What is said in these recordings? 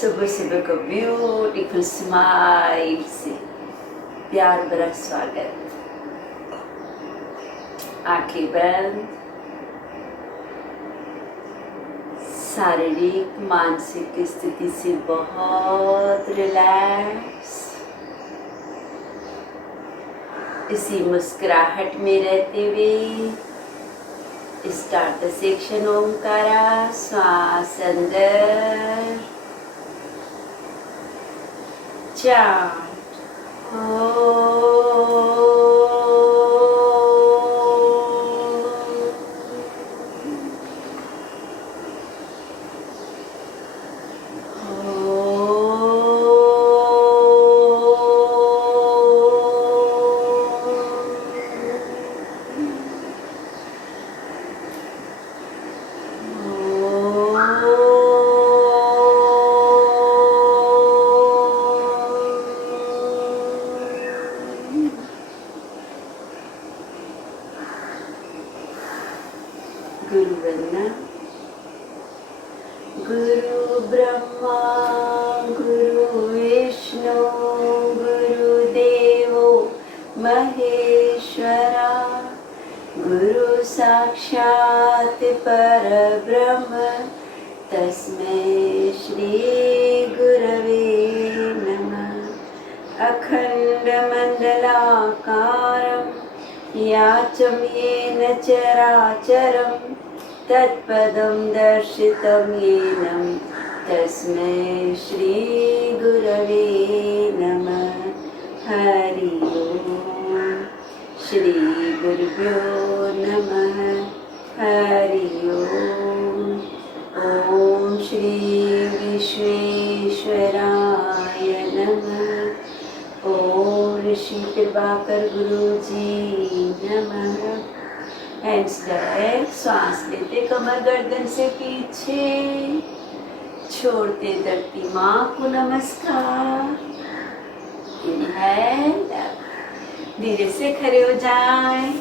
सुबह सुबह को ब्यूटीफुल स्माइल से प्यार भरा स्वागत। आंखें बंद, शारीरिक मानसिक स्थिति से बहुत रिलैक्स, इसी मुस्कुराहट में रहते हुए स्टार्ट द सेक्शन ओमकारा। श्वास अंदर, चार गुरु वंदना। गुरु ब्रह्मा गुरु विष्णु गुरुदेवो महेश्वरा, गुरु साक्षात् परब्रह्म तस्मै श्री गुरवे नमः। अखण्डमण्डलाकारं याचं येन चराचरं तत्पदं दर्शितं येन तस्मै श्री गुरवे नमः। हरि ओम। श्री गुरुभ्यो नमः। हरि ओम। ओम श्री विश्वेश्वराय नमः। ओम ऋषि कृपाकर गुरु जी नमः। हैंड्स डायरेक्ट, सांस लेते कमर गर्दन से पीछे, छोड़ते धरती माँ को नमस्कार। इनहेल, धीरे से खड़े हो जाएं।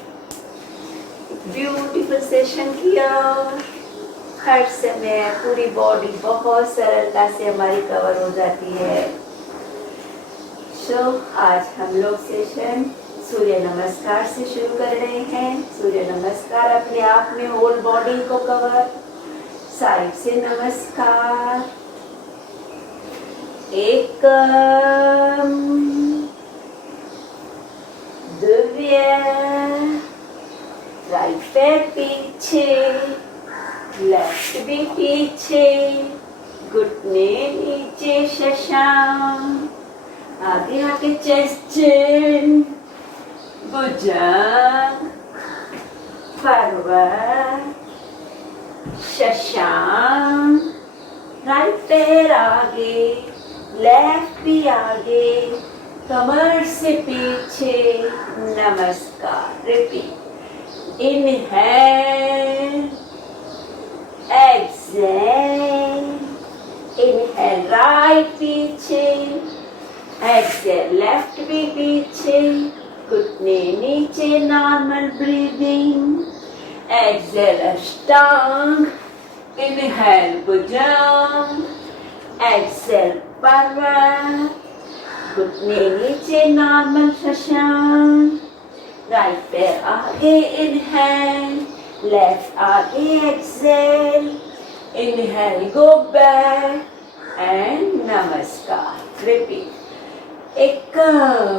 ब्यूटीफुल सेशन किया। हर समय पूरी बॉडी बहुत सरलता से हमारी कवर हो जाती है। आज हम लोग सेशन सूर्य नमस्कार से शुरू कर रहे हैं। सूर्य नमस्कार अपने आप में होल बॉडी को कवर, साइड से नमस्कार। एकम दिव्य, राइट पैर पीछे, लेफ्ट भी पीछे, घुटने नीचे, शशांक आगे आके चेस्ट चिन, भुजंग, पर्वत, शशांक, राइट पैर आगे, लेफ्ट भी आगे, कमर से पीछे, नमस्कार। Repeat. Inhale, exhale, inhale right पीछे, एक्सहेल लेफ्ट भी पीछे, घुटने नीचे, नॉर्मल ब्रीदिंग। एक्सहेल अष्टांग, इनहेल भुजंग, एक्सहेल पर्वत, घुटने नीचे, नॉर्मल शशांक। राइट पैर आगे, इनहेल, लेफ्ट आगे, exhale, inhale go back and नमस्कार। रिपीट। एकम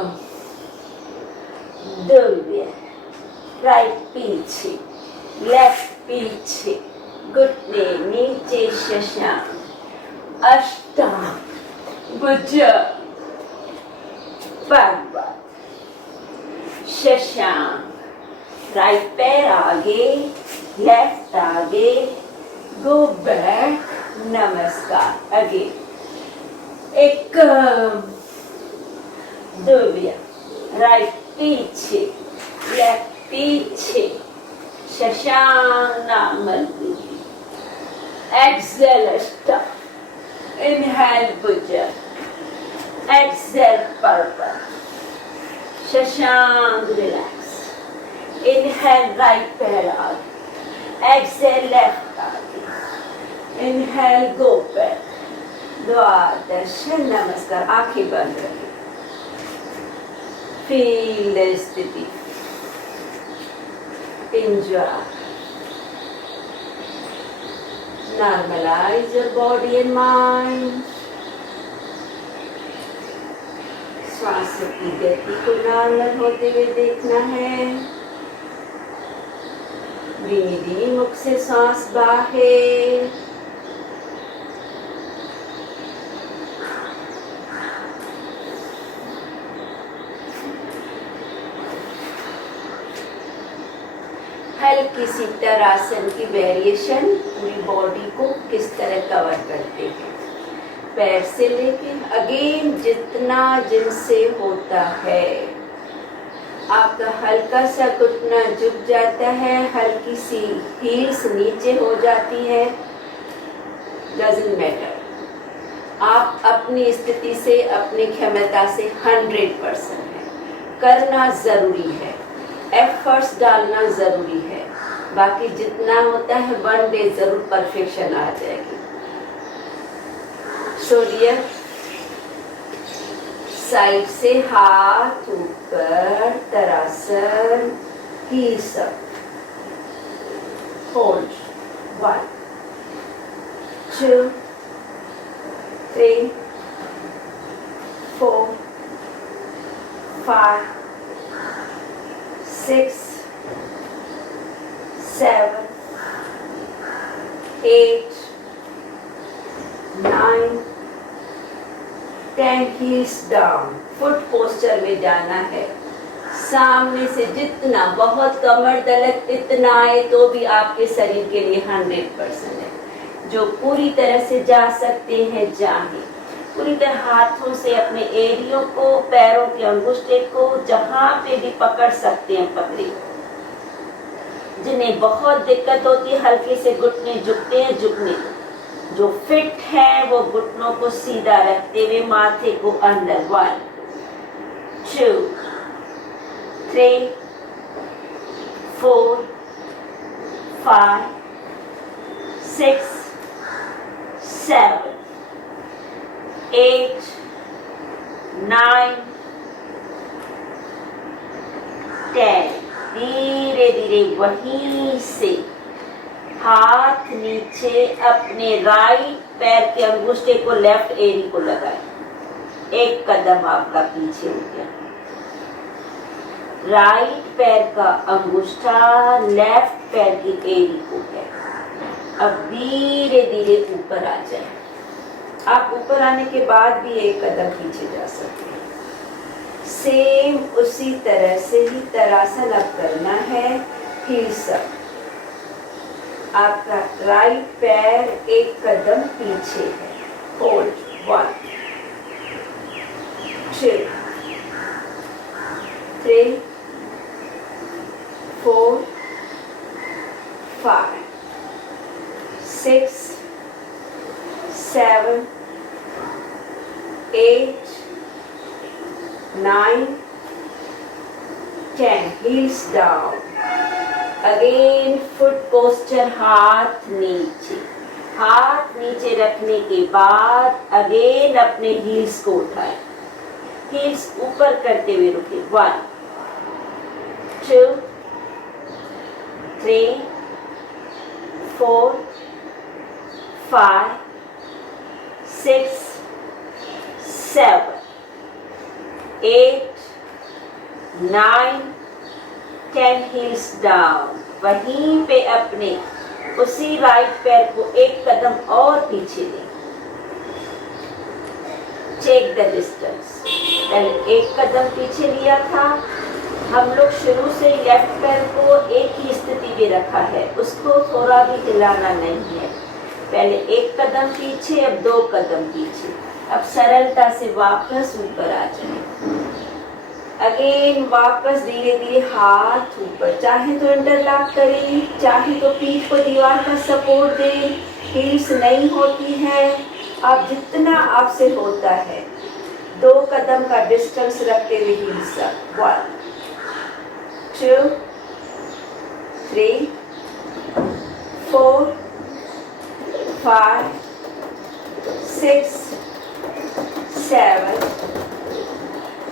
दिव्य, राइट पीछे, लेफ्ट पीछे, घुटने नीचे, शशांक, अष्टांग, भुजंग, पर्वत, शशांक, राइट पैर आगे, लेफ्ट आगे, गो बैक, नमस्कार। अगेन। एकम दिव्य, राइट पीछे, लेफ्ट पीछे, शशांक, नॉर्मल ब्रीदिंग। एक्सहेल अष्टांग, इनहेल भुजंग, एक्सहेल पर्वत, शशांक रिलैक्स। इनहेल राइट पैर आगे, exhale left arm, inhale go back, द्वादश नमस्कार। आंखें बंद रखें। फील द स्थिति, enjoy, normalise your body and mind. श्वास की गति को नॉर्मल होते हुए देखना है। धीमे धीमे मुख से सांस बाहर। हल्की सी तरासन की वेरिएशन पूरी बॉडी को किस तरह कवर करते हैं। पैर से लेके अगेन जितना जिनसे होता है। आपका हल्का सा घुटना झुक जाता है, हल्की सी हील्स नीचे हो जाती है, डजंट मैटर। आप अपनी स्थिति से, अपनी क्षमता से 100% है। करना जरूरी है, एफर्ट्स डालना जरूरी है। बाकी जितना होता है वन डे जरूर परफेक्शन आ जाएगी। सो डियर, साइड से हाथ ऊपर, तरासन, heels up, hold 1 2 3 4 5 6 7 8 9 10 heels down. Foot posture में जाना है। सामने से जितना, बहुत कमर तलक इतना आए तो भी आपके शरीर के लिए 100% है। जो पूरी तरह से जा सकते हैं जाएं। पूरी तरह हाथों से अपने एड़ियों को, पैरों के अंगूठे को जहां पे भी पकड़ सकते हैं पकड़े। जिन्हें बहुत दिक्कत होती है हल्के से घुटने झुकते हैं, झुकने। जो फिट है वो घुटनों को सीधा रखते हुए माथे को अंदर। 1 2 3 4 5 6 7 8 9 10। धीरे धीरे वहीं से हाथ नीचे अपने राइट पैर के अंगूठे को लेफ्ट एड़ी को लगाएं। एक कदम आपका पीछे हो गया। राइट पैर का अंगूठा लेफ्ट पैर की एड़ी को है। अब धीरे धीरे ऊपर आ जाए। आप ऊपर आने के बाद भी एक कदम पीछे जा सकते हैं। सेम उसी तरह से ही तरासन अब करना है। Heels up. आपका राइट पैर एक कदम पीछे है। Hold 1 2 3 4 5 6 7 8 9 10। Heels down. Again foot posture, हाथ नीचे। हाथ नीचे रखने के बाद अगेन अपने हील्स को उठाएं। हील्स ऊपर करते हुए रुके। 1 2 3 4 5 6 7 8 9 10। Heels down. वहीं पे अपने उसी राइट पैर को एक कदम और पीछे दें। Check the distance. पहले एक कदम पीछे लिया था। हम लोग शुरू से लेफ्ट पैर को एक ही स्थिति में रखा है, उसको थोड़ा भी हिलाना नहीं है। पहले एक कदम पीछे, अब 2 कदम पीछे। अब सरलता से वापस ऊपर आ जाए। अगेन वापस धीरे धीरे हाथ ऊपर। चाहे तो इंटरलॉक करें, चाहे तो पीठ को दीवार का सपोर्ट दें। हील्स नहीं होती है, आप जितना आपसे होता है 2 कदम का डिस्टेंस रखते हुए heels up. 1 2 3 4 5 6, 7,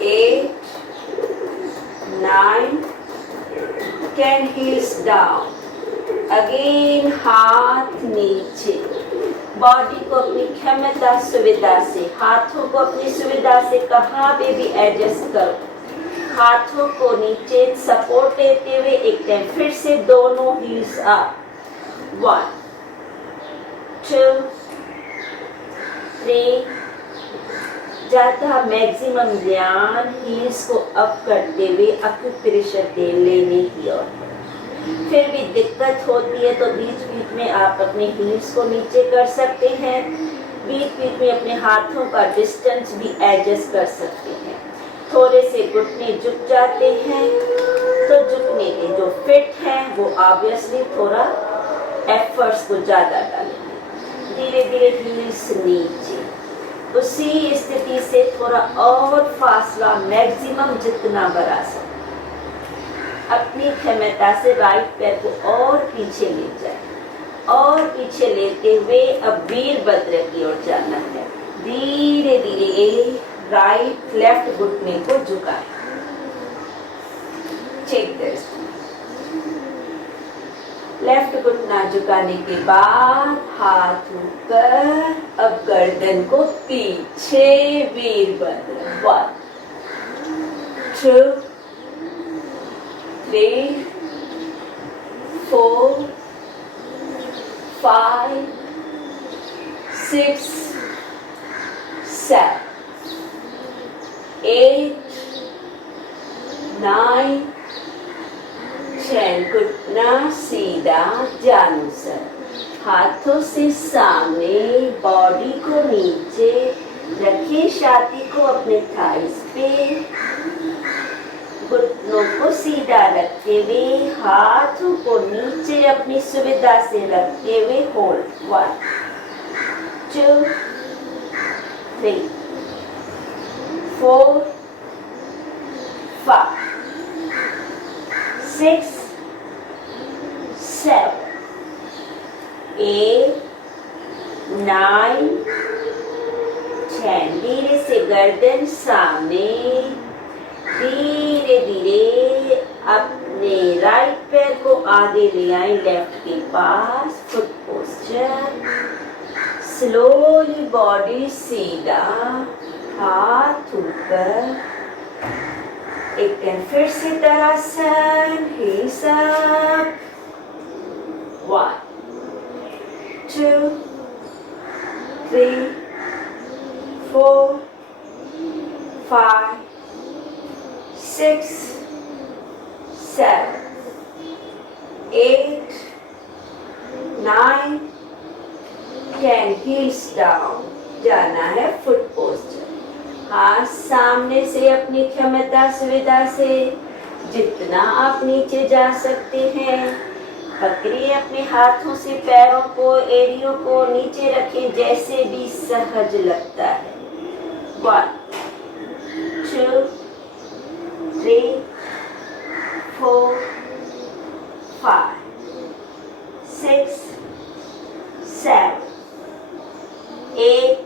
8, 9, 10 heels down. Again हाथ नीचे, बॉडी को अपनी क्षमता सुविधा से, हाथों को अपनी सुविधा से कहाँ पे भी एडजस्ट करो। हाथों को नीचे सपोर्ट देते हुए एक टाइम फिर से दोनों हील्स अप। 1, 2, 3। ज्यादा मैक्सिमम ध्यान हील्स को अप करते हुए एक्यूप्रेशर दे लेने की ओर। फिर भी दिक्कत होती है तो बीच बीच में आप अपने हील्स को नीचे कर सकते हैं, बीच बीच में अपने हाथों का डिस्टेंस भी एडजस्ट कर सकते हैं। थोड़े से घुटने झुक जाते हैं तो झुकने के जो फिट हैं वो ऑब्वियसली थोड़ा एफर्ट्स को ज़्यादा डालेंगे। धीरे धीरे हील्स नीचे, उसी स्थिति से थोड़ा और फासला मैक्सिमम जितना बढ़ा सकते, अपनी क्षमता से राइट पैर को और पीछे ले जाए, और पीछे लेते हुए अब वीरभद्र की ओर जाना है। धीरे धीरे राइट लेफ्ट घुटने को झुकाएं। Check this. लेफ्ट घुटना झुकाने के बाद हाथ ऊपर, अब गर्दन को पीछे, वीरभद्र। 1, 2, 3, 4, 5, 6, 7, 8, 9, 10। घुटना सीधा, जानु सर, हाथों से सामने, बॉडी को नीचे रखिए, छाती को अपने थाइस पे, घुटनों को सीधा रखते हुए, हाथों को नीचे अपनी सुविधा से रखते हुए होल्ड। 1, 2, 3, 4, 5, 6, 7, 8, 9, 10। धीरे से गर्दन सामने, धीरे धीरे अपने राइट पैर को आगे ले आए लेफ्ट के पास, फुट पोस्चर। स्लोली बॉडी सीधा, हाथ ऊपर, एक टाइम फिर से तरासन, हील्स अप। 1, 2, 3, 4, 5, 6, 7, 8, 9, 10। हील्स डाउन, जाना है फुट पोस्चर। हाथ सामने से अपनी क्षमता सुविधा से जितना आप नीचे जा सकते हैं, पकड़िए अपने हाथों से, पैरों को, एड़ियों को नीचे रखें जैसे भी सहज लगता है। 1, 2, 3, 4, 5, 6, 7, 8,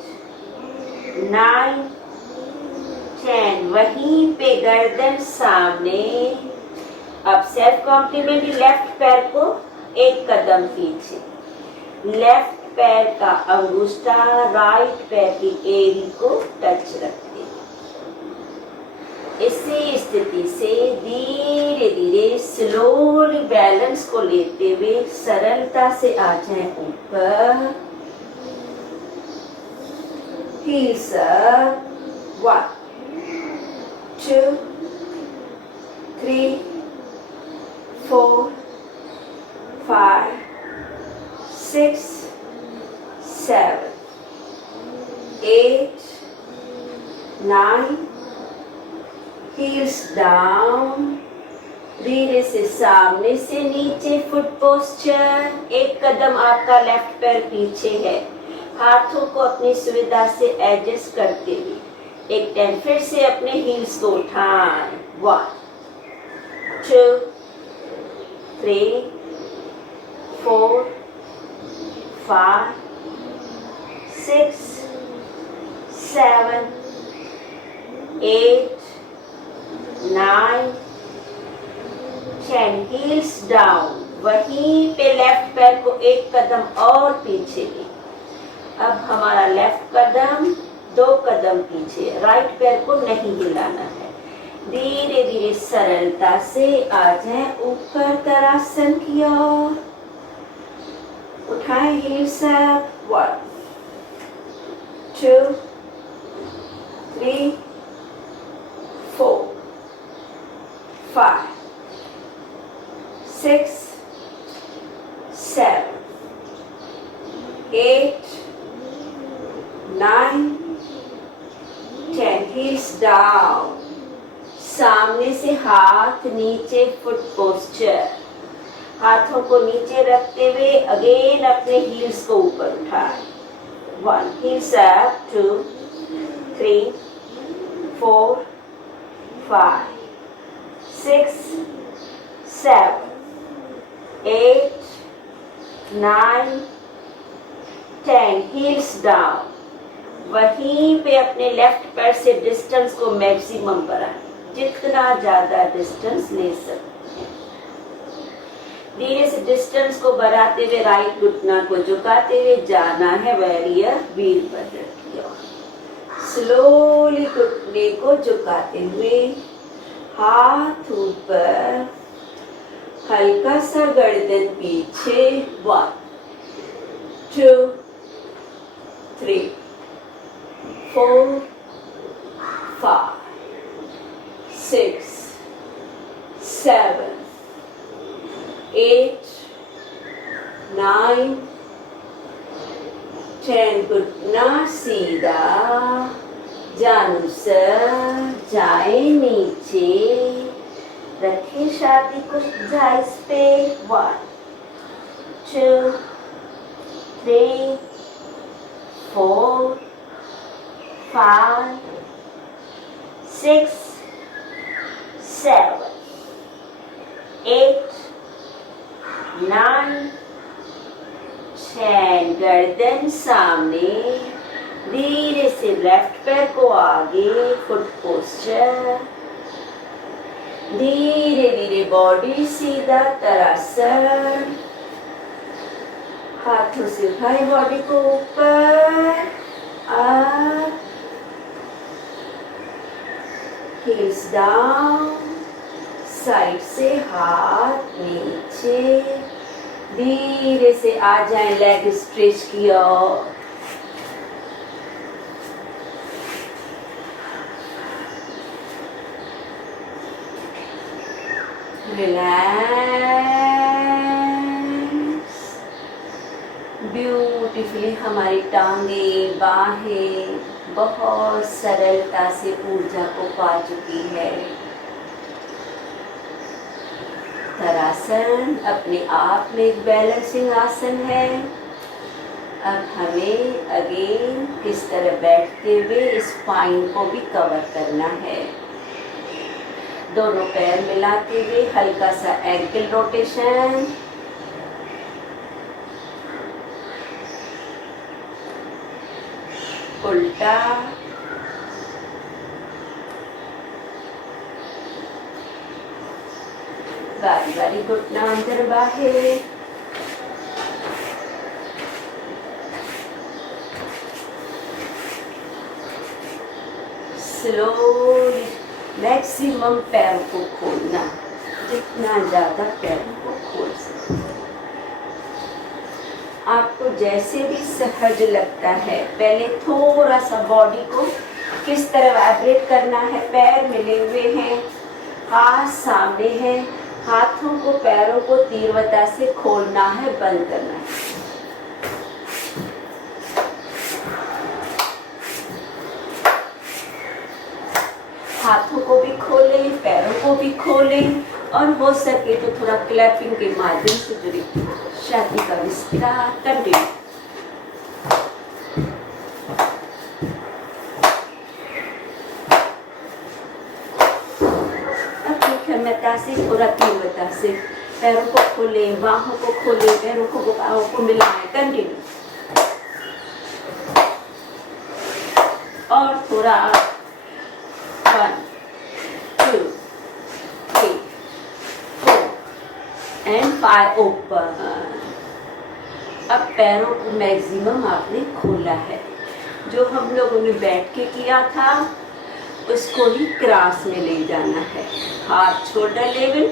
9, 10। वहीं पे गर्दन सामने। अब सेल्फ कॉम्प्लीमेंट्री, लेफ्ट पैर को एक कदम पीछे, लेफ्ट पैर का अंगूठा राइट पैर की एड़ी को टच रखते हैं। इसी स्थिति से धीरे धीरे स्लोली बैलेंस को लेते हुए सरलता से आ जाए ऊपर, हील्स अप। 1, 2, 3, 4, 5, 6, 7, 8, 9। हील्स डाउन, धीरे से सामने से नीचे फुट पोस्चर। एक कदम आपका लेफ्ट पैर पीछे है, हाथों को अपनी सुविधा से एडजस्ट करते हुए एक टाइम फिर से अपने हील्स को उठाएं। 1, 2, 3, 4, 5, 6, 7, 8, 9, 10. Heels down. वहीं पे लेफ्ट पैर को एक कदम और पीछे ले. अब हमारा लेफ्ट कदम 2 कदम पीछे. राइट पैर को नहीं हिलाना है. धीरे धीरे सरलता से आ जाए ऊपर तरासन की ओर. उठाएं हील्स अप. 1, 2, 3, 4, 5, 6, 7, 8, 9, 10. Heels down. सामने से हाथ नीचे. Foot posture. हाथों को नीचे रखते हुए अगेन अपने हील्स को ऊपर उठाएं. 1, हील्स अप. 2, 3, 4, 5, 6, 7, 8, 9, 10. Heels down. वहीं पे अपने लेफ्ट पैर से डिस्टेंस को मैक्सिमम बढ़ाएं. जितना ज्यादा डिस्टेंस ले सकते हैं. धीरे से डिस्टेंस को बढ़ाते हुए राइट घुटना को झुकाते हुए जाना है वॉरियर वीरभद्र की ओर. स्लोली घुटने को झुकाते हुए हाथ ऊपर. हल्का सा गर्दन पीछे. 1, 2, 3, 4, 5, 6, 7, 8, 9, 10. घुटना सीधा. जानू सर जाए नीचे. रखें छाती को जाइस पे. 1, 2, 3, 4, 5, 6, 7, 8, 9, 10. गर्दन सामने. धीरे से लेफ्ट पैर को आगे. Foot posture. धीरे धीरे बॉडी सीधा. तरासन. हाथों से उठाए बॉडी को ऊपर. up. Heels down. साइड से हाथ नीचे. धीरे से आ जाए लेग स्ट्रेच की ओर. रिलैक्स. ब्यूटीफुली हमारी टांगे बाहें बहुत सरलता से ऊर्जा को पा चुकी है. तरासन अपने आप में एक बैलेंसिंग आसन है. अब हमें अगेन किस तरह बैठते हुए स्पाइन को भी कवर करना है. दोनों पैर मिलाते हुए हल्का सा एंकल रोटेशन. उल्टा. बारी बारी घुटना अंदर बाहर. स्लोली मैक्सिमम पैरों को खोलना. जितना ज्यादा पैरों को खोल सकते. आपको जैसे भी सहज लगता है. पहले थोड़ा सा बॉडी को किस तरह वाइब्रेट करना है. पैर मिले हुए हैं, हाथ सामने हैं. हाथों को पैरों को तीव्रता से खोलना है, बंद करना है. हाथों को भी खोलें, पैरों को भी खोलें और हो सके तो थोड़ा क्लैपिंग के माध्यम से जुड़े. छाती का विस्तार. कंटिन्यू. अपनी क्षमता से पूरा तीव्रता से पैरों को खोलें, बाहों को खोलें, पैरों को बाहों को मिलाएं. कंटिन्यू. और थोड़ा 1 2 3 4 एंड 5 ओपन। अब पैरों को मैक्सिमम आपने खोला है। जो हम लोगों ने बैठ के किया था उसको ही क्रॉस में ले जाना है। हाथ शोल्डर लेवल,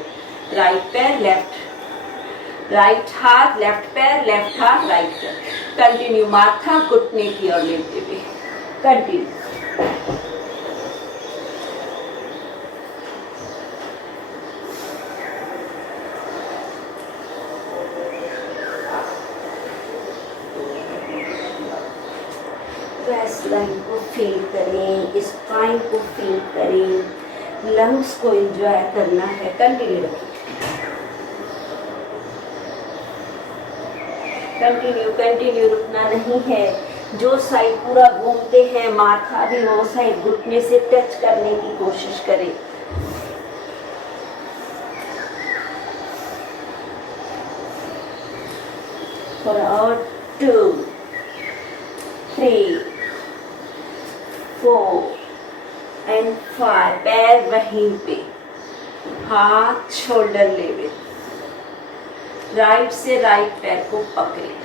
राइट पैर लेफ्ट, राइट हाथ लेफ्ट पैर, लेफ्ट हाथ राइट पैर। कंटिन्यू, माथा घुटने की ओर लेते हुए कंटिन्यू। वेस्ट लाइन को फील करें, स्पाइन को फील करें, लंग्स को एंजॉय करना है। कंटिन्यू रखिए, कंटिन्यू कंटिन्यू, रुकना नहीं है। जो साइड पूरा घूमते हैं माथा भी वो साइड घुटने से टच करने की कोशिश करें। और 2 3 4 एंड 5। पैर वहीं पे, हाथ शोल्डर लेवल, राइट से राइट पैर को पकड़े,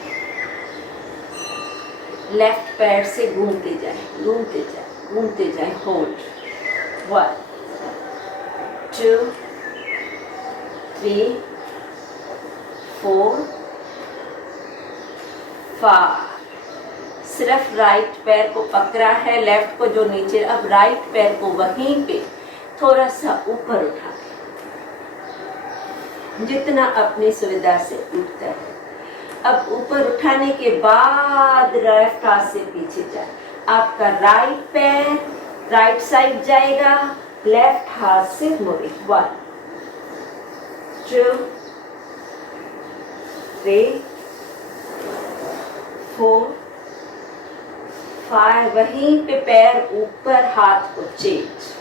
लेफ्ट पैर से घूमते जाए घूमते जाए घूमते जाए। होल्ड 1 2 3 4 5। सिर्फ राइट पैर को पकड़ा है, लेफ्ट को जो नीचे। अब राइट पैर को वहीं पे थोड़ा सा ऊपर उठा, जितना अपनी सुविधा से उठता है। अब ऊपर उठाने के बाद लेफ्ट हाथ से पीछे जाए। आपका राइट पैर राइट साइड जाएगा, लेफ्ट हाथ से मुड़े। 1 2 3 4 5। वहीं पे पैर ऊपर, हाथ को चेंज।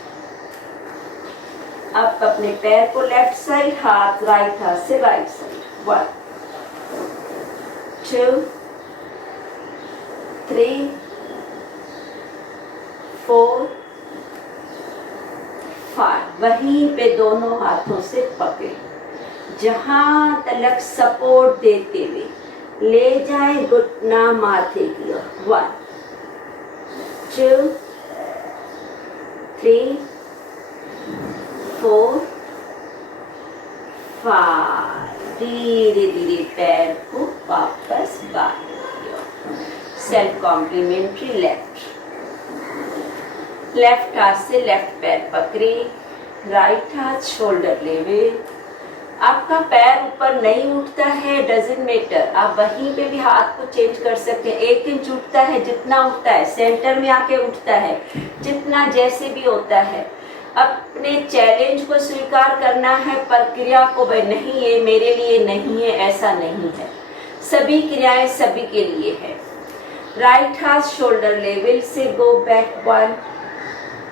अब अपने पैर को लेफ्ट साइड, हाथ राइट हाथ से राइट साइड। 1 2 3 4 5। वहीं पे दोनों हाथों से पकड़े, जहां तलक सपोर्ट देते हुए ले जाए घुटना माथे की ओर। 1 2 3 4 5। धीरे धीरे पैर को वापस बाहर। सेल्फ कॉम्प्लीमेंट्री लेफ्ट, लेफ्ट हाथ से लेफ्ट पैर पकड़े, राइट हाथ शोल्डर लेवल। आपका पैर ऊपर नहीं उठता है, डजंट मैटर, आप वहीं पे भी हाथ को चेंज कर सकते हैं। 1 इंच उठता है, जितना उठता है सेंटर में आके उठता है, जितना जैसे भी होता है। अपने चैलेंज को स्वीकार करना है, प्रक्रिया को भाई नहीं ये मेरे लिए नहीं है, ऐसा नहीं है। सभी क्रियाएं सभी के लिए है। राइट हाथ शोल्डर लेवल से गो बैक 1।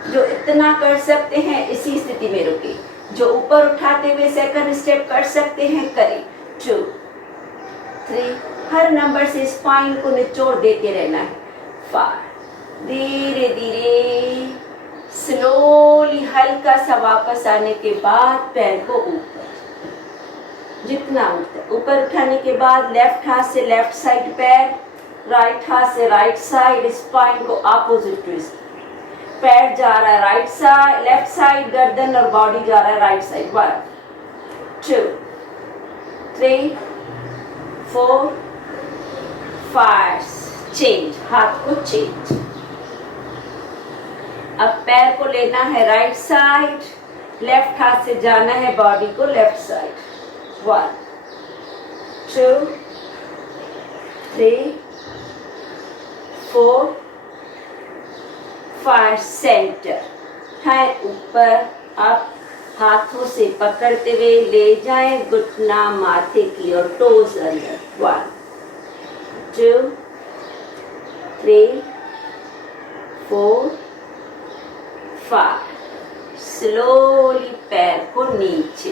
जो इतना कर सकते हैं इसी स्थिति में रुके। जो ऊपर उठाते हुए सेकंड स्टेप कर सकते हैं करें। 2 3। हर नंबर से स्पाइन को निचोड़ देते रहना है। 5। धीरे धीरे स्लोली हल्का सा वापस आने के बाद पैर को ऊपर, जितना ऊपर उठाने के बाद लेफ्ट हाथ से लेफ्ट साइड पैर, राइट हाथ से राइट साइड, स्पाइन को अपोजिट ट्विस्ट। पैर जा रहा है राइट साइड, लेफ्ट साइड, गर्दन और बॉडी जा रहा है राइट साइड। 1 2 3 4 5। चेंज, हाथ को चेंज। अब पैर को लेना है राइट साइड, लेफ्ट हाथ से जाना है बॉडी को लेफ्ट साइड। 1 2 3 4 5। सेंटर है ऊपर। अब हाथों से पकड़ते हुए ले जाएं घुटना माथे की और टोज अंदर। 1 2 3 4 5। स्लोली पैर को नीचे,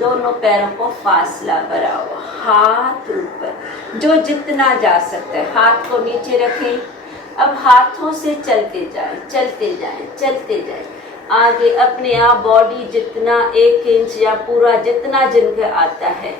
दोनों पैरों को फासला बराबर, हाथ ऊपर, जो जितना जा सकता है। हाथ को नीचे रखें, अब हाथों से चलते जाएं, चलते जाएं, चलते जाएं आगे। अपने आप बॉडी जितना 1 इंच या पूरा जितना जगह आता है,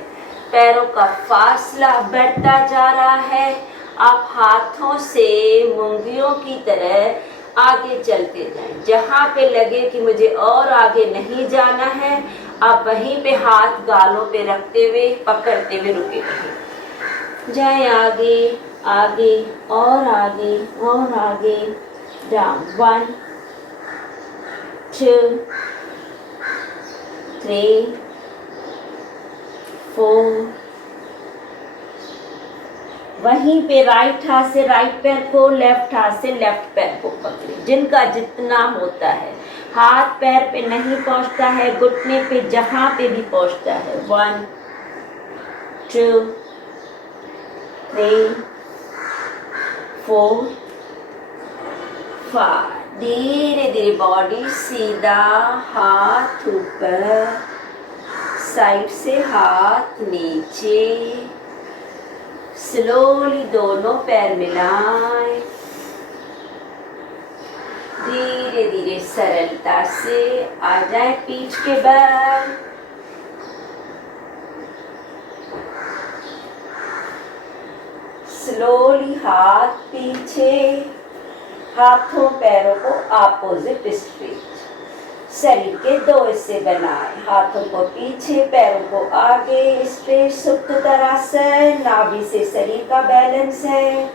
पैरों का फासला बढ़ता जा रहा है। आप हाथों से मूंगियों की तरह आगे चलते जाएं। जहाँ पे लगे कि मुझे और आगे नहीं जाना है, आप वहीं पे हाथ गालों पे रखते हुए पकड़ते हुए रुके रहें। जाएं आगे, आगे और आगे और आगे। डाउन 1 2 3 4। वहीं पे राइट हाथ से राइट पैर को, लेफ्ट हाथ से लेफ्ट पैर को पकड़े, जिनका जितना होता है। हाथ पैर पे नहीं पहुंचता है, घुटने पे जहां पे भी पहुंचता है। 1 2 3 4 5। धीरे धीरे बॉडी सीधा, हाथ ऊपर, साइड से हाथ नीचे। स्लोली दोनों पैर मिलाएं। धीरे धीरे सरलता से आ जाए पीठ के बल। स्लोली हाथ पीछे, हाथों पैरों को अपोजिट स्ट्रेट। शरीर के 2 हिस्से बनाएं, हाथों को पीछे, पैरों को आगे। स्ट्रेट सुप्त उत्तरासन, नाभि से शरीर का बैलेंस है।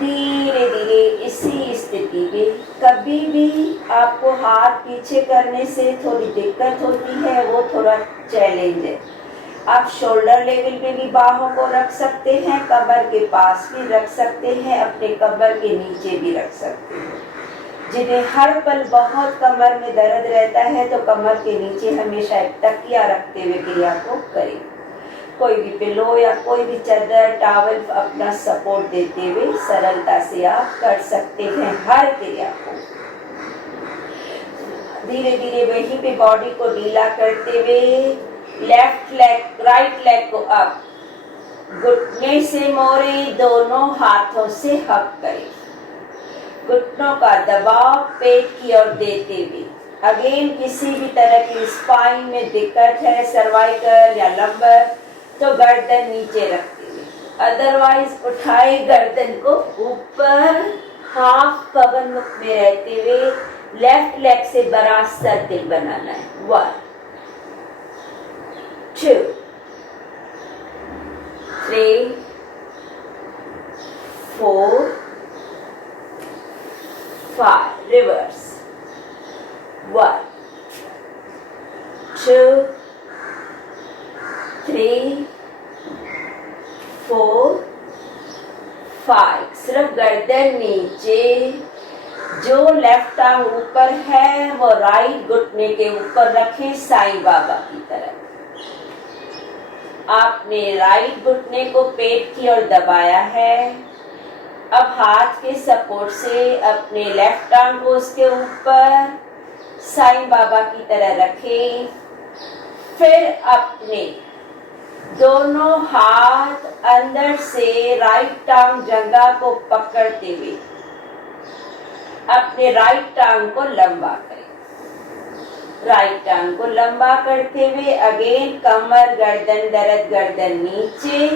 धीरे धीरे इसी स्थिति में कभी भी आपको हाथ पीछे करने से थोड़ी दिक्कत होती है, वो थोड़ा चैलेंज है। आप शोल्डर लेवल पे भी बाहों को रख सकते हैं, कमर के पास भी रख सकते हैं, अपने कमर के नीचे भी रख सकते हैं। जिन्हें हर पल बहुत कमर में दर्द रहता है, तो कमर के नीचे हमेशा एक तकिया रखते हुए क्रिया को करें। कोई भी पिलो या कोई भी चादर, टॉवल अपना सपोर्ट देते हुए सरलता से आप कर सकते हैं हर क्रिया को। धीरे धीरे वहीं पे बॉडी को ढीला करते हुए लेफ्ट लेग, राइट लेग को अप, घुटने से मोड़े, दोनों हाथों से हक करें। घुटनों का दबाव पेट की ओर देते हुए। अगेन किसी भी तरह की स्पाइन में दिक्कत है, सर्वाइकल या लंबर, तो गर्दन नीचे रखते हुए। अदरवाइज उठाए गर्दन को ऊपर, हाफ पवन मुख में रहते हुए लेफ्ट लेग से बड़ा सर्किल बनाना है। 1 2 3 4 5। रिवर्स। 1 2 3 4 5। सिर्फ गर्दन नीचे, जो लेफ्ट आर्म ऊपर है वो राइट घुटने के ऊपर रखें, साईं बाबा की तरह। आपने राइट घुटने को पेट की ओर दबाया है। अब हाथ के सपोर्ट से अपने लेफ्ट आर्म को उसके ऊपर साईं बाबा की तरह रखें। फिर अपने दोनों हाथ अंदर से राइट टांग जंघा को पकड़ते हुए अपने राइट टांग को लंबा करें। राइट टांग को लंबा करते हुए अगेन कमर, गर्दन, दर्द, गर्दन नीचे,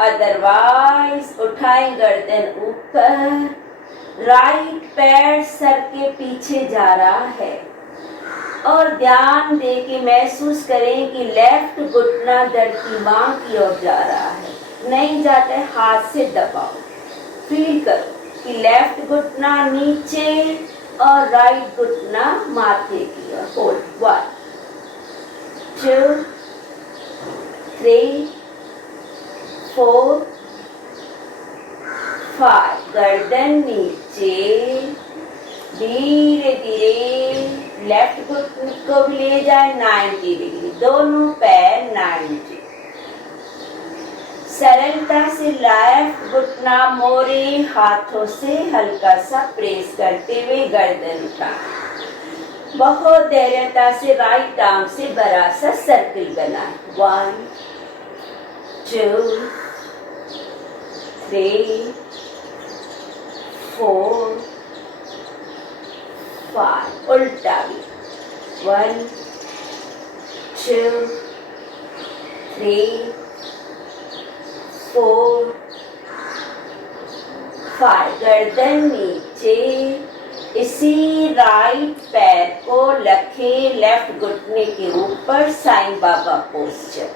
अदरवाइज उठाएं गर्दन ऊपर। राइट पैर सर के पीछे जा रहा है और ध्यान दे के महसूस करें कि लेफ्ट घुटना धरती मां की ओर जा रहा है। नहीं जाता है, हाथ से दबाओ। फील करो कि लेफ्ट घुटना नीचे और राइट घुटना माथे की ओर। होल्ड 1 2 3 4 5। गर्दन नीचे, धीरे धीरे लेफ्ट घुटने को भी ले जाए 90 डिग्री, दोनों पैर 90। सरलता से लेफ्ट घुटना मोड़े, हाथों से हल्का सा प्रेस करते हुए गर्दन उठाएं। बहुत धैर्यता से राइट आर्म से बड़ा सा सर्किल बनाएं। 1 2 3, 4, 5. उल्टा भी 1, 2, 3, 4, 5. गर्दन नीचे, इसी राइट पैर को रखें लेफ्ट घुटने के ऊपर, साईं बाबा पोस्चर।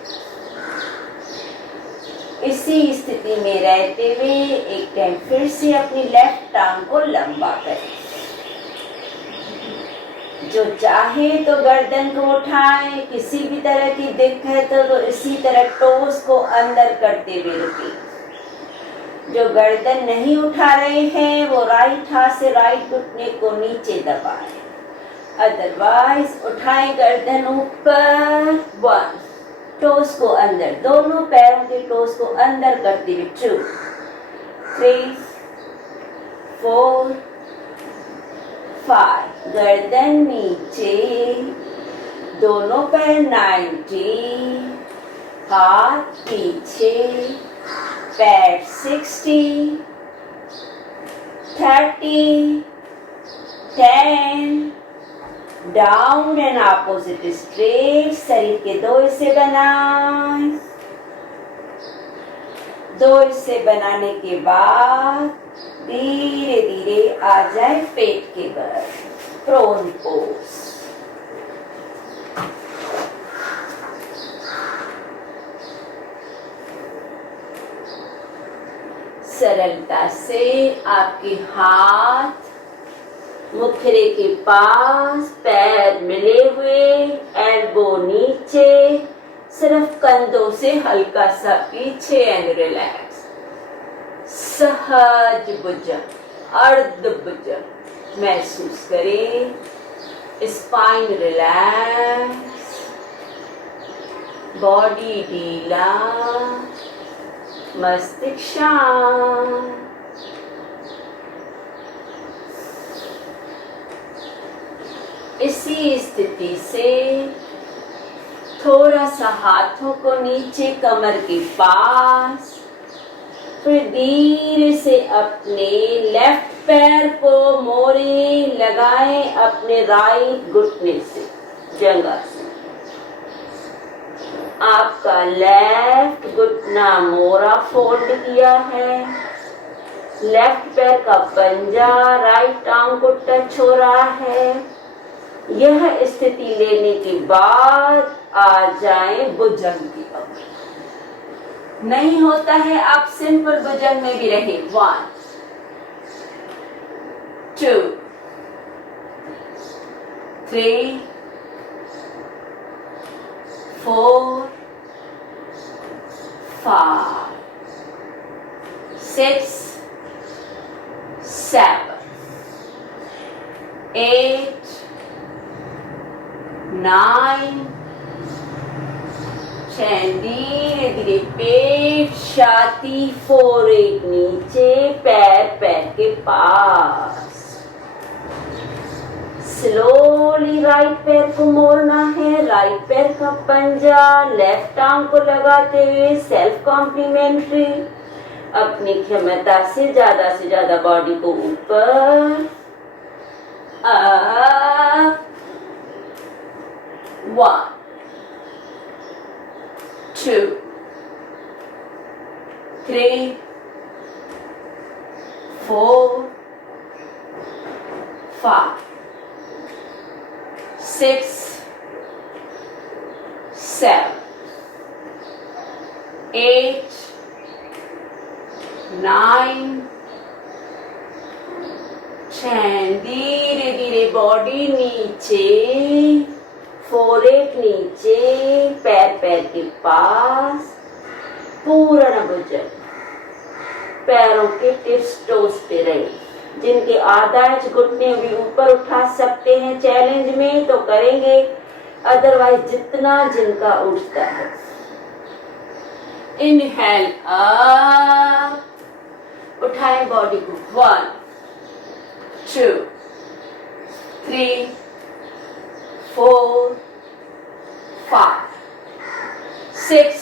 इसी स्थिति में रहते हुए एक टाइम फिर से अपनी लेफ्ट टांग को लंबा करें। जो चाहे तो गर्दन को उठाएं, किसी भी तरह की दिक्कत है तो इसी तरह टोस को अंदर करते हुए रुकें। जो गर्दन नहीं उठा रहे हैं वो राइट हाथ से राइट घुटने को नीचे दबाएं, अदरवाइज उठाएं गर्दन ऊपर। 1, टोस को अंदर, दोनों पैरों के टोस को अंदर करते हुए 2, 3, 4, 5. गर्दन नीचे, दोनों पैर 90, हाथ पीछे, पैर 60, 30, 10, डाउन एंड ऑपोजिट स्ट्रेट। शरीर के 2 हिस्से बनाएं। 2 हिस्से बनाने के बाद धीरे धीरे आ जाए पेट के बल, प्रोन पोज। सरलता से आपके हाथ मुखरे के पास, पैर मिले हुए, एल्बो नीचे, सिर्फ कंधों से हल्का सा पीछे एंड रिलैक्स। सहज भुजंग, अर्ध भुजंग महसूस करें। स्पाइन रिलैक्स, बॉडी ढीला, मस्तिष्क शांत। इसी स्थिति से थोड़ा सा हाथों को नीचे कमर के पास, फिर धीरे से अपने लेफ्ट पैर को मोड़े लगाएं अपने राइट घुटने से, जंघा से। आपका लेफ्ट घुटना मोड़ा फोल्ड किया है, लेफ्ट पैर का पंजा राइट टांग को टच हो रहा है। यह स्थिति लेने के बाद आ जाएं भुजंग की ओर। नहीं होता है आप सिंपल भुजंग में भी रहे। 1, 2, 3, 4, 5, 6, 7, 8, 9, 10. धीरे धीरे पेट, छाती, फोrehead नीचे, पैर पैर के पास। स्लोली राइट पैर को मोड़ना है, राइट पैर का पंजा लेफ्ट आर्म को लगाते हुए सेल्फ कॉम्प्लीमेंट्री। अपनी क्षमता से ज्यादा बॉडी को ऊपर, अप। 1, 2, 3, 4, 5, 6, 7, 8, 9, 10. धीरे धीरे बॉडी नीचे, फोrehead नीचे, पैर पैर के पास, पूर्ण भुजंग। पैरों के टिप्स टोस पे रहे। जिनके आधा घुटने भी ऊपर उठा सकते हैं चैलेंज में तो करेंगे, अदरवाइज जितना जिनका उठता है। इनहेल अप, उठाएं बॉडी को। 1, 2, 3, 4, 5, 6,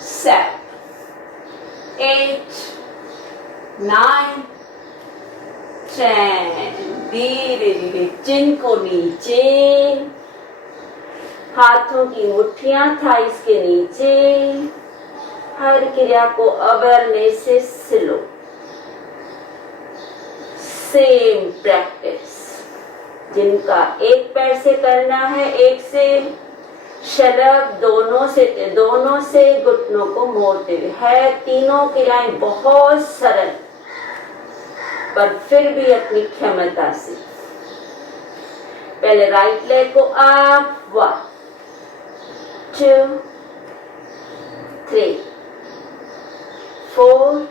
7, 8, 9, 10। धीरे धीरे चिन को नीचे, हाथों की मुट्ठियां थाइस के नीचे। हर क्रिया को अवेयरनेस से स्लो। Same practice. जिनका एक पैर से करना है, एक से शलभ, दोनों से घुटनों को मोड़ते हुए है। तीनों क्रियाएं बहुत सरल, पर फिर भी अपनी क्षमता से। पहले राइट लेग को अप, 1, 2, 3, 4,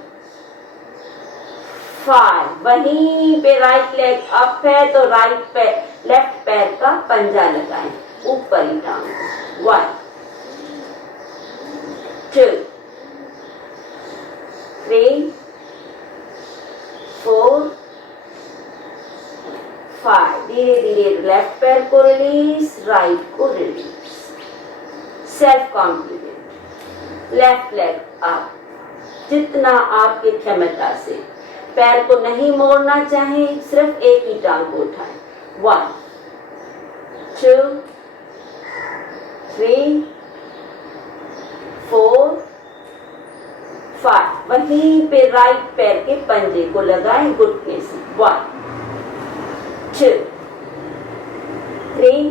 5। वहीं पे राइट लेग अप है तो लेफ्ट पैर का पंजा लगाएं, ऊपरी टांग। 1, 2, 3, 4, 5। धीरे धीरे लेफ्ट पैर को रिलीज, राइट को release. Self confident. Left leg up, जितना आपकी क्षमता से। पैर को नहीं मोड़ना चाहें, सिर्फ एक ही टांग को उठाएं। 1, 2, 3, 4, 5। वहीं पे राइट पैर के पंजे को लगाएं घुटने से। 1, 2, 3,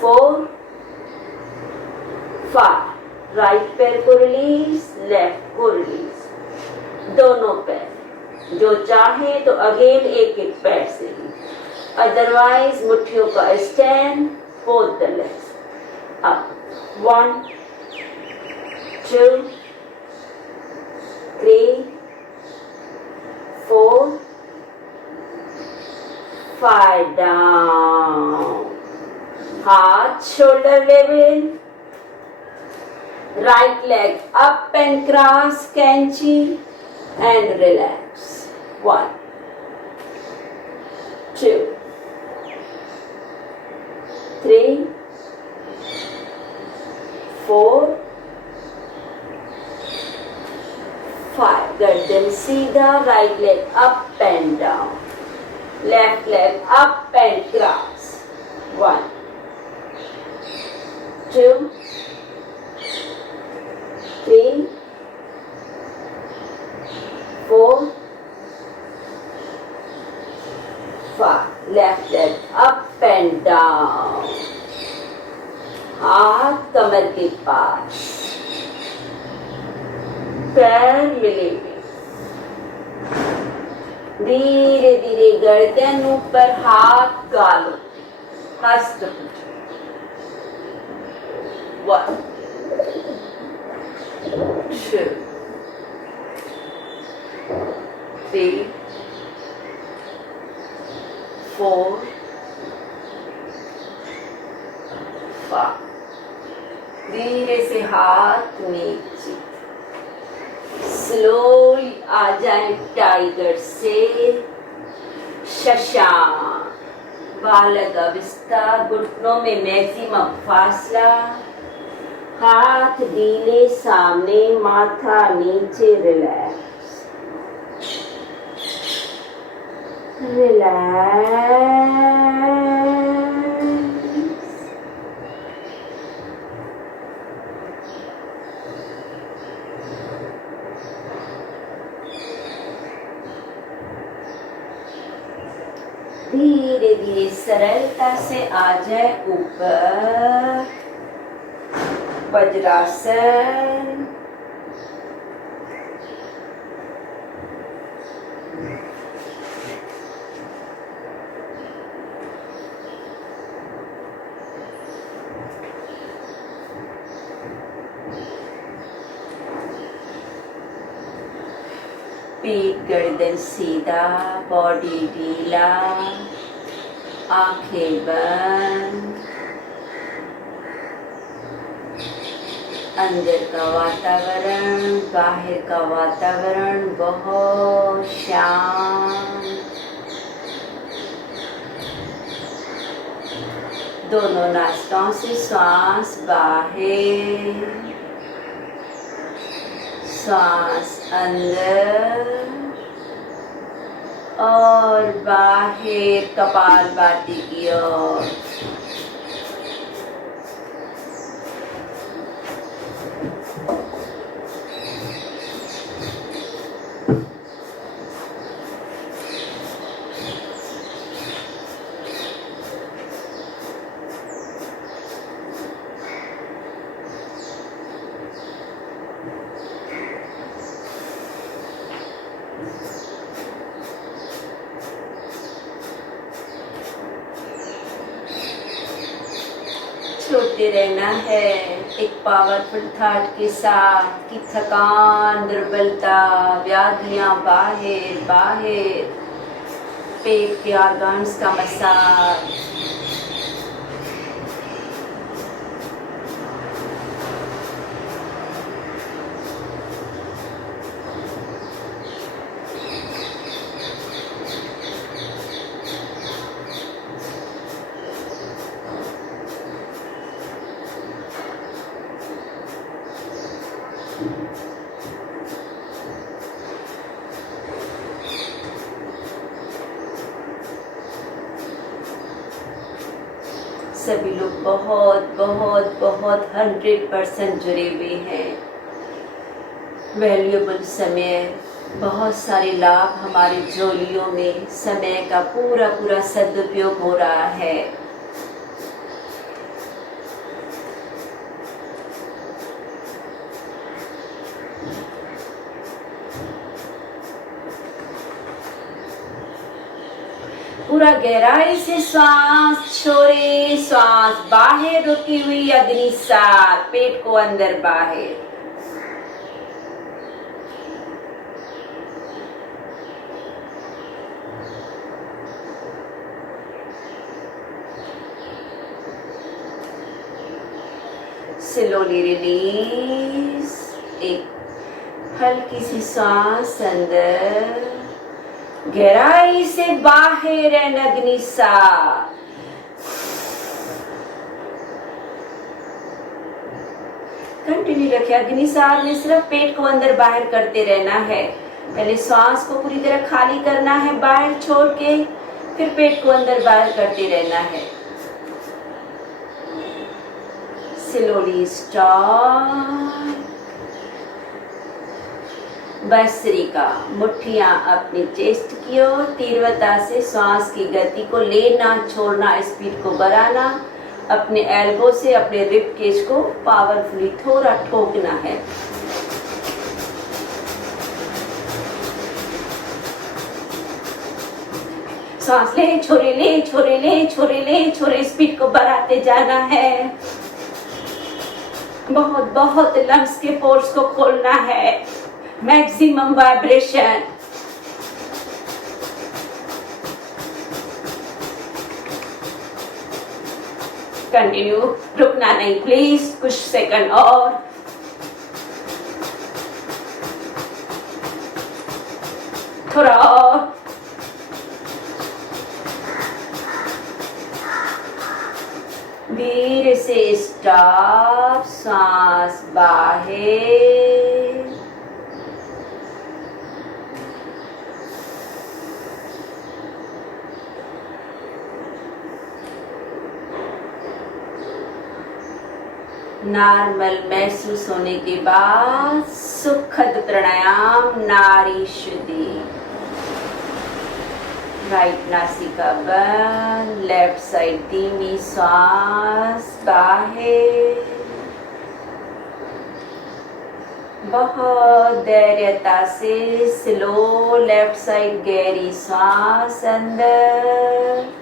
4, 5। राइट पैर को रिलीज, लेफ्ट को रिलीज। दोनों पैर। जो चाहे तो अगेन एक एक पैर से ही, अदरवाइज मुट्ठियों का stand, both the legs up. 1, 2, 3, 4, 5। Down. हाथ shoulder level. Right leg up and cross कैंची and relax. 1, 2, 3, 4, 5। गर्दन सीधा, right leg up and down, left leg up and cross. 1, 2, 3, 4, 5। Left leg up and down. हाथ कमर के पास, पैर मिले हुए। धीरे धीरे गर्दन ऊपर, हाथ गालों, हस्त। 1, 2, 3, 4, 5। धीरे से हाथ नीचे, स्लोली आ जाए टाइगर से शशांक। बालक अवस्था, घुटनों में मैक्सिमम फासला। हाथ ढीले सामने, माथा नीचे, रिलैक्स। धीरे धीरे सरलता से आ जाए ऊपर, वज्रासन। पीठ गर्दन सीधा, बॉडी ढीला, आंखें बंद। अंदर का वातावरण, बाहर का वातावरण बहुत शांत। दोनों नासाओं से सांस बाहर, सांस अंदर और बाहर कपालभाति की ओर। छोड़ते रहना है एक पावरफुल थॉट के साथ कि थकान, दुर्बलता, व्याधियां बाहर बाहर। पेट के ऑर्गन्स का मसाज। सभी लोग बहुत बहुत बहुत 100% जुड़े हुए हैं। वैल्यूएबल समय, बहुत सारे लाभ हमारी झोलियों में, समय का पूरा पूरा सदुपयोग हो रहा है। पूरा गहराई से श्वास छोड़े, श्वास बाहर रुकी हुई अग्नि साथ, पेट को अंदर बाहर। Slowly release. एक हल्की सी सांस अंदर, गहराई से बाहर एंड अग्नि साथ। कंटिन्यू रखिए। अग्नि साथ में सिर्फ पेट को अंदर बाहर करते रहना है। पहले सांस को पूरी तरह खाली करना है बाहर छोड़ के, फिर पेट को अंदर बाहर करते रहना है। Slowly stop. भस्त्रिका, मुट्ठियां अपनी चेस्ट की ओर, तीव्रता से श्वास की गति को लेना छोड़ना, स्पीड को बढ़ाना। अपने एल्बो से अपने रिब केज को पावरफुली थोड़ा ठोकना है। सांस ले, छोड़े ले, छोड़े ले, छोड़े ले, छोड़े, स्पीड को बढ़ाते जाना है। बहुत बहुत लंग्स के पोर्स को खोलना है। Maximum vibration. कंटिन्यू, रुकना नहीं प्लीज, कुछ सेकंड और। थोड़ा और। धीरे से स्टॉप, सांस बाहर। नॉर्मल महसूस होने के बाद सुखद प्राणायाम, नाड़ी शुद्धि। राइट नासिका बंद, लेफ्ट साइड धीमी सांस बाहर। बहुत धैर्यता से स्लो लेफ्ट साइड गहरी सांस अंदर।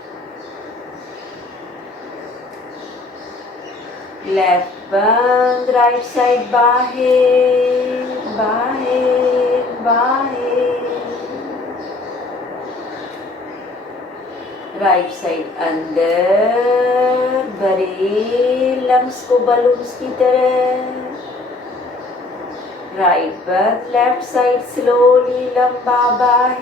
लेफ्ट बंद, राइट साइड बाहर बाहर बाहर। राइट साइड अंदर, भरे लंग्स को बलून्स की तरह। राइट बंद, लेफ्ट साइड स्लोली लंबा बाहर।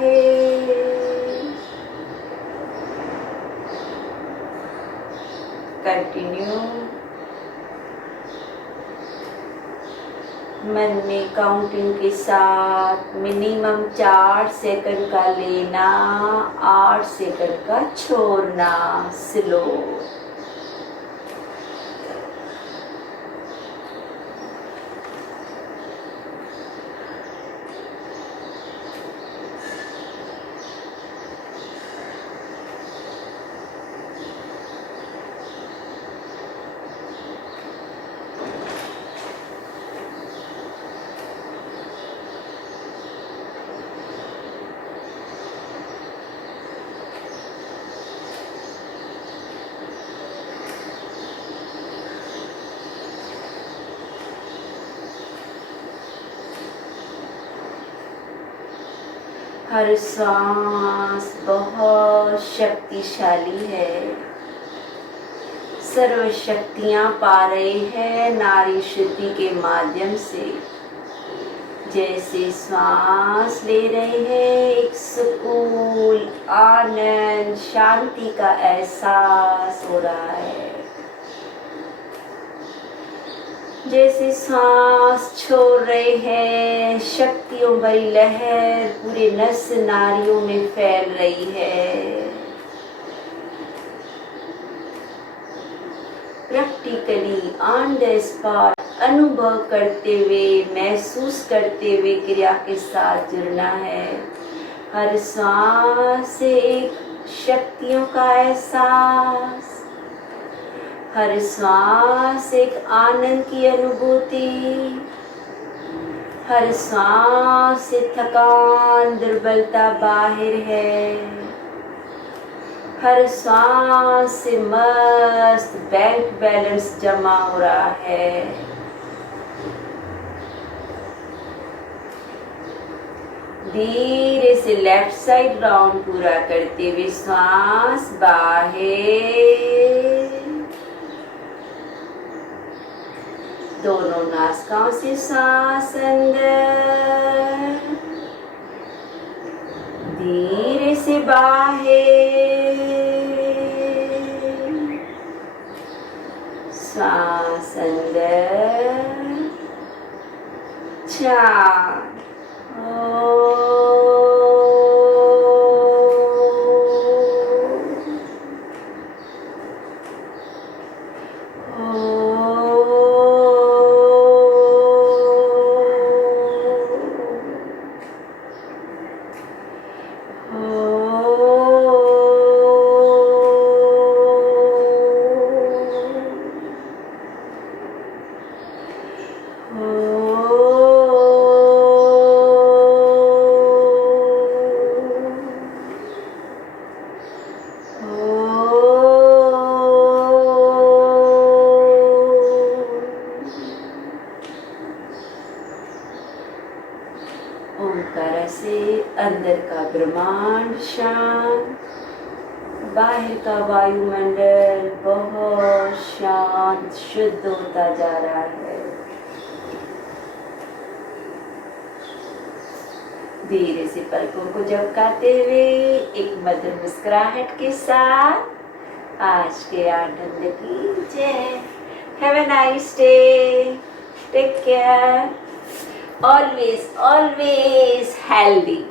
कंटिन्यू। मन में काउंटिंग के साथ मिनिमम 4 सेकंड का लेना, 8 सेकंड का छोड़ना स्लो। हर सांस बहुत शक्तिशाली है। सर्व शक्तियाँ पा रहे हैं नारी शुद्धि के माध्यम से। जैसे सांस ले रहे हैं, एक सुकून, आनंद, शांति का एहसास हो रहा है। जैसे सांस छोड़ रहे हैं, शक्तियों भरी लहर पूरे नस नाड़ियों में फैल रही है। प्रैक्टिकली ऑन द स्पॉट अनुभव करते हुए, महसूस करते हुए क्रिया के साथ जुड़ना है। हर सांस से एक शक्तियों का एहसास, हर सांस एक आनंद की अनुभूति, हर सांस से थकान, दुर्बलता बाहर है। हर सांस से मस्त बैंक बैलेंस जमा हो रहा है। धीरे से लेफ्ट साइड राउंड पूरा करते हुए सांस बाहर, दोनों नासिकाओं से सांस अंदर, धीरे से बाहर, सांस अंदर, 4, ओंकार से अंदर का ब्रह्मांड शांत, बाहर का वायुमंडल बहुत शांत शुद्ध होता जा रहा है। धीरे से पलकों को झपकाते हुए एक मधुर मुस्कुराहट के साथ आज के आनंद की जय। Have a nice day, take care, always healthy.